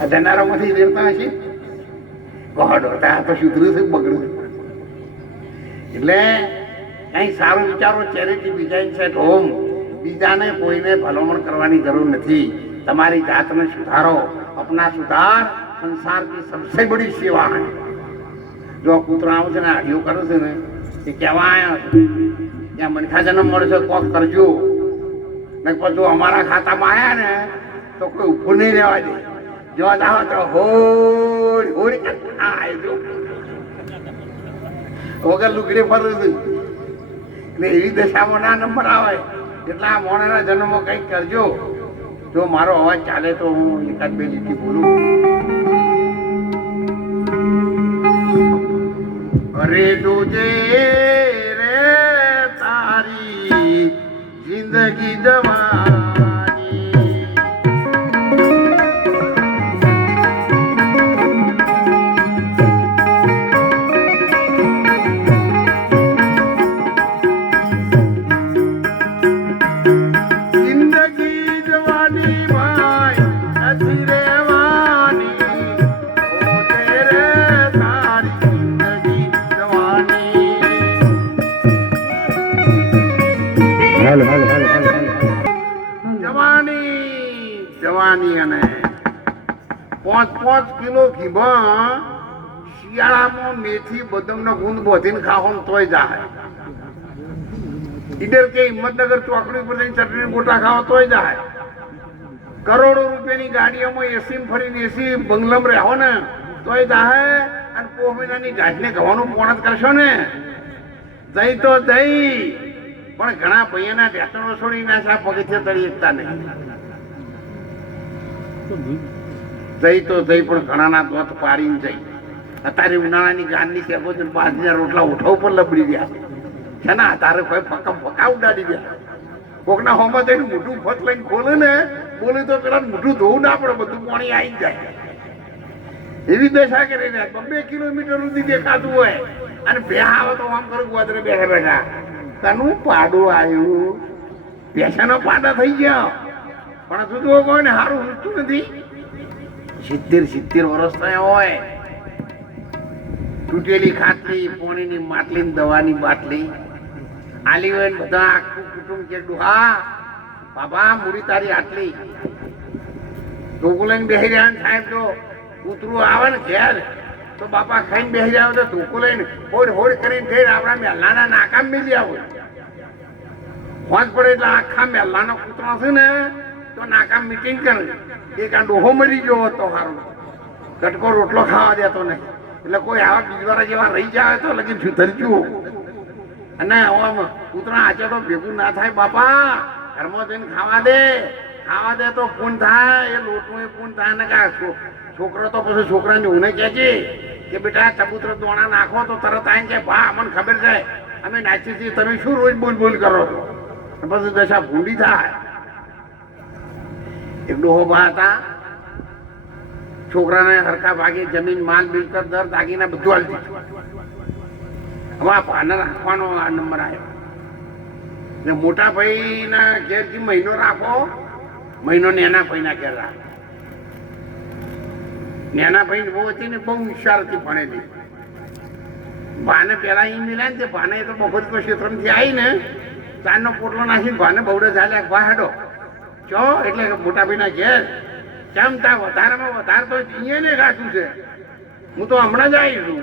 આ જનારામાંથી દેવતા હશે ગોડ હોતા તો સુધર્યું છે બગડ્યું. એટલે કઈ સારું વિચારો, ચેરિટી ડિઝાઇન સેટ હોમ. બીજાને કોઈને ભલામણ કરવાની જરૂર નથી, તમારી જાતને સુધારો. अपना सुधार संसार की सबसे बड़ी सेवा है. जो કૂતરાઓ છે ને આડિયો કરે છે ને એ કહેવા આવ્યા ત્યાં મનખા જન્મ મળશે કોક કરજો ને પછી અમારા ખાતામાં આવ્યા ને તો કોઈ ઊભું નહીં રહેવા દે. જો જાઓ તો હોડ હોડ આવજો વગર લુગડી ફરું છું એટલે એવી દશામાં ના નંબર આવે. એટલા મોણાના જન્મો કંઈક કરજો. જો મારો અવાજ ચાલે તો હું એકાદ બે લીટી બોલું. અરે દોજે રે તારી જિંદગી જવાની, જિંદગી જવાની ભાઈ નથી રેવાની. દોજે રે તારી જવાની અને 5 કિલો ઘીમાં શિયાળામાં મેથી બદામનો ગુંદ બોધીને ખાવો ને તોય જાય. ઈડર કે હિંમતનગર ચોકડી પર જઈને ચટણી ગોટા ખાવા તોય જાય. કરોડો રૂપિયાની ગાડીઓમાં એસી ફરીને એસી બંગલામાં રહો ને તોય જાય. અને પોહ મહિનાની ગાઢને ગવાનું પોણ જ કરશો ને જઈ તો જઈ. પણ ઘણા ભાઈઓના ઢેસણો છોડી નાખ્યા, પગથિયે તળી એકતા નહીં. જઈ તો જઈ પણ ઘણાના દોત પાડીને જઈ. અત્યારે ઉનાળાની ગાનની કેબો બાજરીના રોટલા ઉઠાવ પર લબડી ગયા છે ને. તારે કોઈ ફકા ઉડાડી ગયા. કોકના હોમાં જઈને મોઢું ફત લઈને ખોલે ને બોલે તો પેલા મોઢું ધોવું ના પડે, બધું પાણી આવી જાય. એવી દશા કરીને 2 કિલોમીટર સુધી દેખાતું હોય અને બે આવે તો આમ કરું ગોદરે બેઠા બેઠા તનું પાડું આવ્યું. પેશાનો પાડા થઈ ગયા પણ તું કોઈ ને સારું ઉઠતું નથી. 70 વર્ષ થયા હોય. તૂટેલી ખાટલી, પોણીની માટલી, દવાની બાટલી આલી હોય. બધા આખું કુટુંબ કે ડોહા બાબા મૂડી તારી આટલી ધોકું લઈને બેસી રહ્યા. સાહેબ જો કૂતરું આવે ને ઘેર તો બાપા ખાઈને બેસી જાવ તો ધોકું લઈને હોડ હોડ કરીને થઈ આપણા મેલ્લાના નાકામ મિલી આવો. હોજ પડે એટલે આખા મેલ્લાનો કૂતરો છે ને તો નાકામ મીટિંગ કરે. એક આ ડોહો મરી ગયો હતો સારું, કટકો રોટલો ખાવા દેતો નહીં. એટલે કોઈ આવા બીજવાળા જેવા રહી જાય તો લગી સુધરજું. અને કૂતરા આચે તો ભેગું ના થાય બાપા. ઘરમાં જઈને ખાવા દે તો પૂન થાય. એ લોટનું એ પૂન થાય ને કા છોકરો તો પછી છોકરાને હું કહે છે કે બેટા ચબૂતરો દોણા નાખો તો તરત આવીને કે ભા અમને ખબર છે અમે નાચીએ છીએ, તમે શું રોજ બોલ કરો છો. પછી દશા ભૂંડી થાય. એક ડોહો બા હતા, છોકરાને હરખા ભાગે જમીન માલ મિલકત દર દાગીના બધું હાલ દીધું. હવે આ ભાને રાખવાનો આ નંબર આવ્યો. ને મોટા ભાઈના ઘેરથી મહિનો રાખો, મહિનો નેના ભાઈના ઘેર રાખો. નેના ભાઈ બહુ હતી ને બહુ હોશિયાર હતી, ભણેલી. ભાને પેલા ઈ મિલાય ને તે ભાને તો બપોર ક્ષેત્રમાંથી આવી ને ચારનો પોટલો નાખીને ભાને બહુડે ચાલ્યા ભા હેડો ચો. એટલે મોટા ભાઈના ઘેર ચમતા વધારેમાં વધારે તો અહીંયા ગાતું છે. હું તો હમણાં જ આવી છું.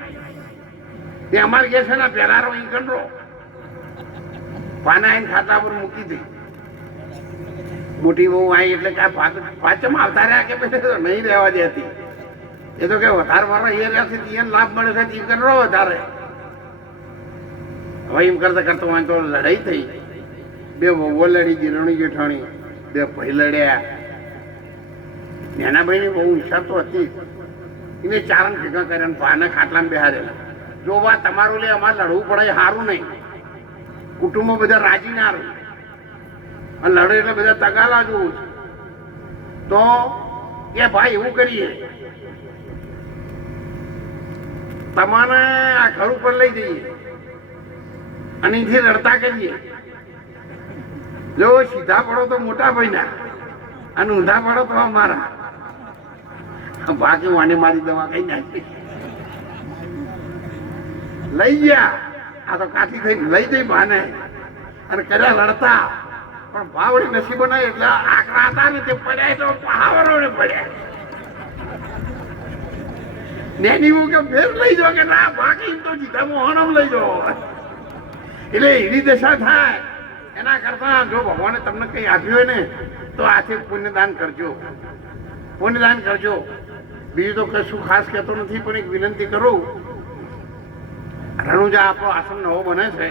તે અમારે ઘેર છે ને પેલારો ઈ કંડરો પાના આવીને ખાતા પર મૂકી દે. મોટી બહુ આવી એટલે કે પાચમાં આવતા રહ્યા કે પછી નહીં રહેવા દેતી. એ તો કે વધારે વાળા એ રહેશે એને લાભ મળે છે એ કંડરો વધારે. હવે એમ કરતા કરતા હોય તો લડાઈ થઈ. 2 વહુઓ લડી, જીરણી જેઠાણી 2 ભાઈ લડ્યા. નાના ભાઈની બહુ ઈચ્છા તો હતી. એને ચારણ ભેગા કર્યા ભાને ખાટલામાં બેહારેલા. જો વાત તમારું લે અમારે લડવું પડે સારું નહીં. કુટુંબો બધા રાજી ના રહે અને લડે એટલે બધા તગાલા જોવું તો કે ભાઈ એવું કરીએ તમારે આ ઘર ઉપર લઈ જઈએ અને અહીંથી રડતા કરીએ. જો સીધા પડો તો મોટા ભાઈના અને ઊંધા પડો તો અમારા. બાકી વાને મારી દવા કઈ નાખી લઈ ગયા. આ તો કાઠી થઈને લઈ જઈ બાને અને કર્યા લડતા, પણ ભાવડી નસીબો ના એટલે આકરા હતા ને તે પડ્યા તો પહાવરો ને પડ્યા. નેની હું કે ફેર લઈ જાઓ કે ના બાકી તો જીતા મોહનમ લઈ જાઓ. એટલે એવી દશા થાય. એના કરતા જો ભગવાને તમને કઈ આપ્યું હોય ને તો આથી પુણ્યદાન કરજો, પુણ્યદાન કરજો. બીજું તો કશું ખાસ કહેતો નથી, પણ એક વિનંતી કરું, રણુજા આપણો આશ્રમ નવો બને છે.